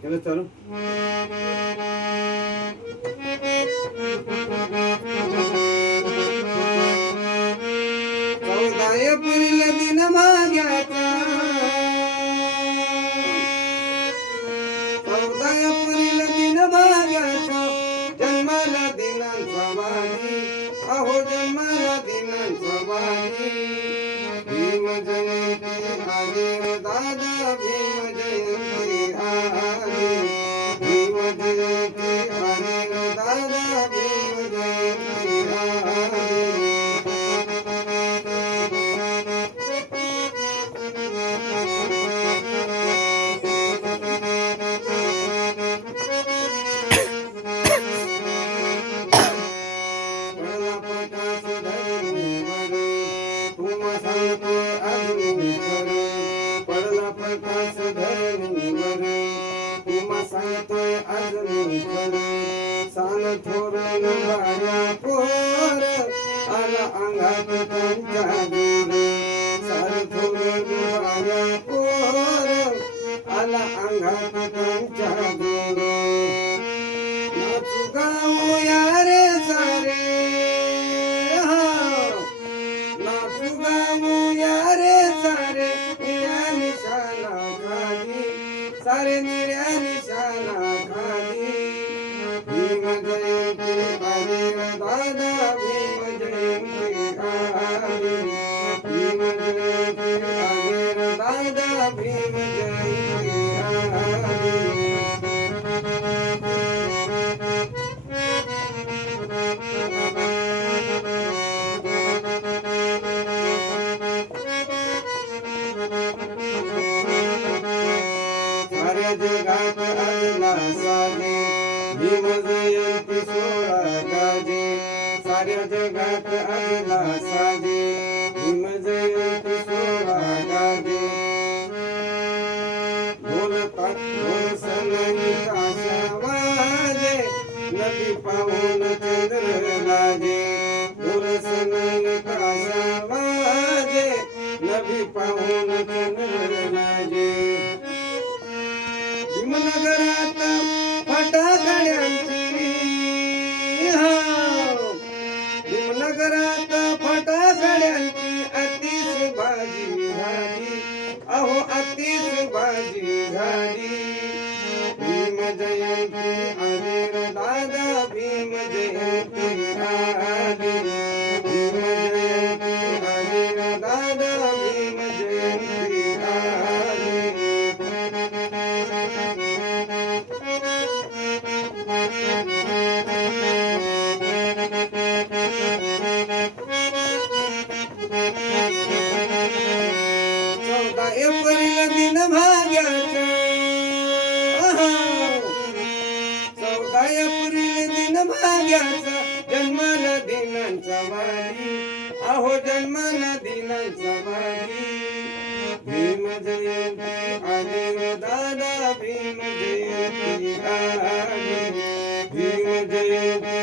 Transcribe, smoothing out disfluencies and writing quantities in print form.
केलं चालू. चौदा एप्रिल दिन माग्याचा, 14 एप्रिल दिन माग्याचा, जन्माला दिनांचा वाणी, अहो जन्माला दिनांचा वाणी. भीम जयंती आली दादा, भीम जयंती आली, भीम जयंती आली दादा, भीम जयंती आली. पडला प्रकाश धरणीवर, तुम्हा सांगतोय अजून खरं. पडला प्रकाश धरणीवर, तुम्हा सांगतोय अजून खरं. सान थोरण वाऱ्या पोर, आला अंगात त्यांच्या दूर. सान थोरण वाऱ्या पोर, आला अंगात त्यांच्या दूर. नाचू गाऊया रे सारे, नाचू गाऊया रे सारे, निळ्या निशाणा खाली, सारे निळ्या निशाणा खाली. भीम जयंती आली दादा, भीम जयंती आली, भीम जयंती आली दादा, भीम जयंती आली. साऱ्या जगात आला साजे, भीम जयंती सोहळा गाजे. साऱ्या जगात आला साजे, भीम जयंती सोहळा गाजे. ढोलतात ढोल सनई आशा वाजे, नदी पाहून चंद्र लाजे. ढोल सनई आशा वाजे, नदी पाहून चंद्र लाजे. भीमनगरात फटाकड्यांची, भीमनगरात फटाकड्यांची अतिश बाजी झाली, अहो अतिश बाजी झाली. भीम जयंती आली रे दादा, भीम जयंती आली, भीम जयंती आली रे दादा, भीम जयंती आली. चौदा एप्रिल दिन भाग्याचा, 14 एप्रिल दिन भाग्याचा, जन्माला दिनांचा वाणी, अहो जन्माला दिनांचा वाणी. भीम जयंती आली रे दादा, भीम जयंती आली, भीम जयंती